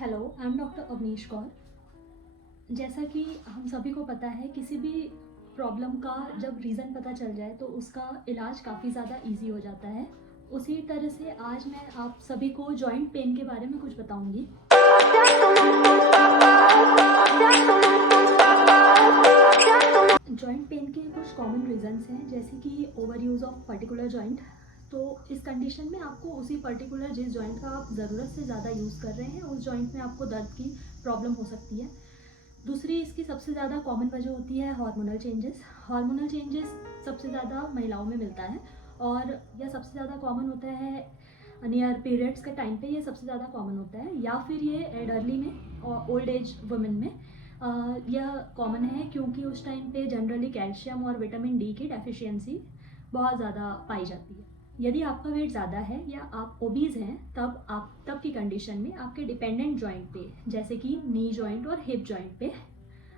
Hello, I am doctor Avneesh Kaur. जैसा कि हम सभी को पता है, किसी भी प्रॉब्लम का जब रीज़न पता चल जाए तो उसका इलाज काफ़ी ज़्यादा इजी हो जाता है। उसी तरह से आज मैं आप सभी को जॉइंट पेन के बारे में कुछ बताऊंगी। जॉइंट पेन के कुछ कॉमन रीजंस हैं, जैसे कि over use of particular joint. तो इस कंडीशन में आपको उसी पर्टिकुलर जिस जॉइंट का आप ज़रूरत से ज़्यादा यूज़ कर रहे हैं उस जॉइंट में आपको दर्द की प्रॉब्लम हो सकती है। दूसरी इसकी सबसे ज़्यादा कॉमन वजह होती है हार्मोनल चेंजेस। हार्मोनल चेंजेस सबसे ज़्यादा महिलाओं में मिलता है और यह सबसे ज़्यादा कॉमन होता है नियर पीरियड्स के टाइम पे। ये सबसे ज़्यादा कॉमन होता है, या फिर ये एडर्ली में और ओल्ड एज वुमेन में यह कॉमन है, क्योंकि उस टाइम पे जनरली कैल्शियम और विटामिन डी की डेफिशिएंसी बहुत ज़्यादा पाई जाती है। यदि आपका वेट ज़्यादा है या आप ओबीज हैं तब की कंडीशन में आपके डिपेंडेंट जॉइंट पे, जैसे कि नी जॉइंट और हिप जॉइंट पे,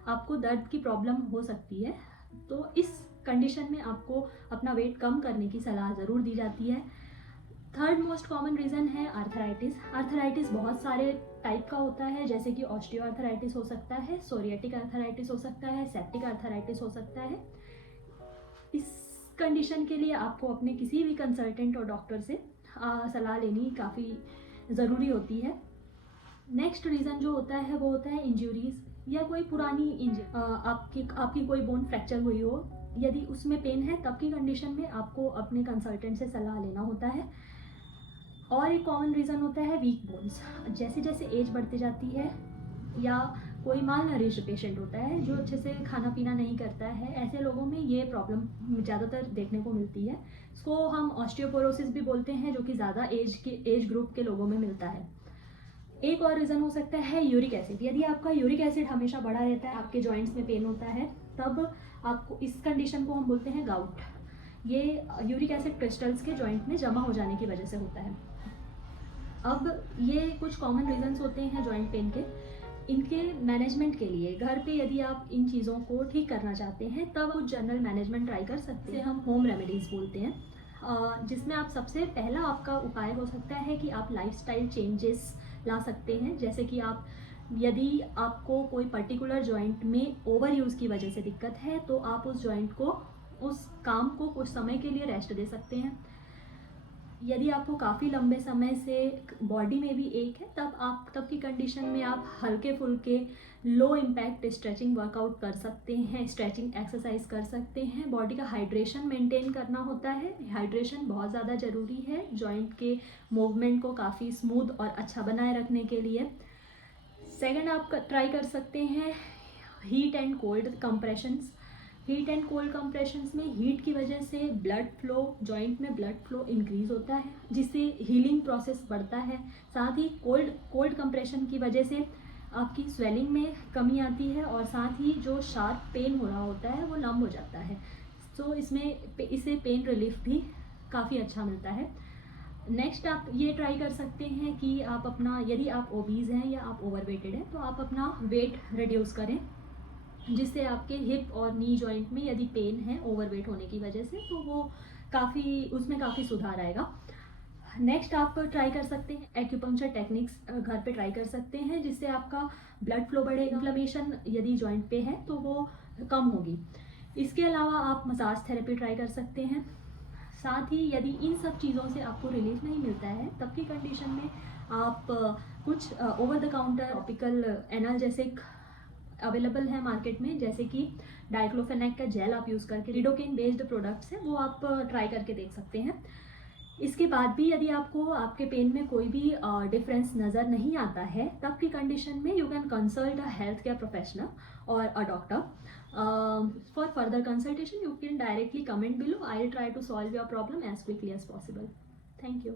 आपको दर्द की प्रॉब्लम हो सकती है। तो इस कंडीशन में आपको अपना वेट कम करने की सलाह ज़रूर दी जाती है। थर्ड मोस्ट कॉमन रीज़न है आर्थराइटिस। आर्थराइटिस बहुत सारे टाइप का होता है, जैसे कि ऑस्टियो आर्थराइटिस हो सकता है, सोरियाटिक आर्थराइटिस हो सकता है, सेप्टिक आर्थराइटिस हो सकता है। इस कंडीशन के लिए आपको अपने किसी भी कंसल्टेंट और डॉक्टर से सलाह लेनी काफ़ी ज़रूरी होती है। नेक्स्ट रीज़न जो होता है वो होता है इंजरीज या कोई पुरानी आपकी कोई बोन फ्रैक्चर हुई हो। यदि उसमें पेन है तब की कंडीशन में आपको अपने कंसल्टेंट से सलाह लेना होता है। और एक कॉमन रीज़न होता है वीक बोन्स। जैसे जैसे एज बढ़ती जाती है या कोई माल नरिश्ड पेशेंट होता है जो अच्छे से खाना पीना नहीं करता है, ऐसे लोगों में ये प्रॉब्लम ज़्यादातर देखने को मिलती है। इसको हम ऑस्टियोपोरोसिस भी बोलते हैं, जो कि ज़्यादा एज ग्रुप के लोगों में मिलता है। एक और रीज़न हो सकता है यूरिक एसिड। यदि आपका यूरिक एसिड हमेशा बढ़ा रहता है, आपके जॉइंट्स में पेन होता है, तब आपको इस कंडीशन को हम बोलते हैं गाउट। ये यूरिक एसिड क्रिस्टल्स के जॉइंट में जमा हो जाने की वजह से होता है। अब ये कुछ कॉमन रीजंस होते हैं जॉइंट पेन के। इनके मैनेजमेंट के लिए घर पे यदि आप इन चीज़ों को ठीक करना चाहते हैं तब कुछ जनरल मैनेजमेंट ट्राई कर सकते हैं, हम होम रेमेडीज़ बोलते हैं, जिसमें आप सबसे पहला आपका उपाय हो सकता है कि आप लाइफस्टाइल चेंजेस ला सकते हैं। जैसे कि यदि आपको कोई पर्टिकुलर जॉइंट में ओवर यूज़ की वजह से दिक्कत है तो आप उस जॉइंट को, उस काम को कुछ समय के लिए रेस्ट दे सकते हैं। यदि आपको काफ़ी लंबे समय से बॉडी में भी एक है तब की कंडीशन में आप हल्के फुल्के लो इम्पैक्ट स्ट्रेचिंग वर्कआउट कर सकते हैं, स्ट्रेचिंग एक्सरसाइज कर सकते हैं। बॉडी का हाइड्रेशन मेंटेन करना होता है, हाइड्रेशन बहुत ज़्यादा ज़रूरी है जॉइंट के मूवमेंट को काफ़ी स्मूथ और अच्छा बनाए रखने के लिए। सेकंड आप ट्राई कर सकते हैं heat and cold compressions. Heat and cold compressions में हीट की वजह से ब्लड फ्लो, जॉइंट में ब्लड फ्लो इंक्रीज होता है, जिससे हीलिंग प्रोसेस बढ़ता है। साथ ही कोल्ड कंप्रेशन की वजह से आपकी स्वेलिंग में कमी आती है और साथ ही जो शार्प पेन हो रहा होता है वो नम हो जाता है। तो इससे पेन रिलीफ भी काफ़ी अच्छा मिलता है। नेक्स्ट आप ये ट्राई कर सकते हैं कि आप अपना, यदि आप ओबीज हैं या आप ओवरवेटेड हैं तो आप अपना वेट रिड्यूस करें, जिससे आपके हिप और नी जॉइंट में यदि पेन है ओवरवेट होने की वजह से तो वो उसमें काफ़ी सुधार आएगा। नेक्स्ट आप ट्राई कर सकते हैं एक्यूपंक्चर टेक्निक्स, घर पे ट्राई कर सकते हैं, जिससे आपका ब्लड फ्लो बढ़ेगा, इन्फ्लेमेशन यदि जॉइंट पे है तो वो कम होगी। इसके अलावा आप मसाज थेरेपी ट्राई कर सकते हैं। साथ ही यदि इन सब चीज़ों से आपको रिलीफ नहीं मिलता है तब की कंडीशन में आप कुछ over the counter topical analgesic available है मार्केट में, जैसे कि डाइक्लोफेनेक का जेल आप यूज़ करके, लिडोकेन बेस्ड प्रोडक्ट्स हैं, वो आप ट्राई करके देख सकते हैं। इसके बाद भी यदि आपको आपके पेन में कोई भी डिफरेंस नज़र नहीं आता है तब की कंडीशन में you can consult a health care professional और a doctor for further consultation. You can directly comment below, I will try to solve your problem as quickly as possible. Thank you.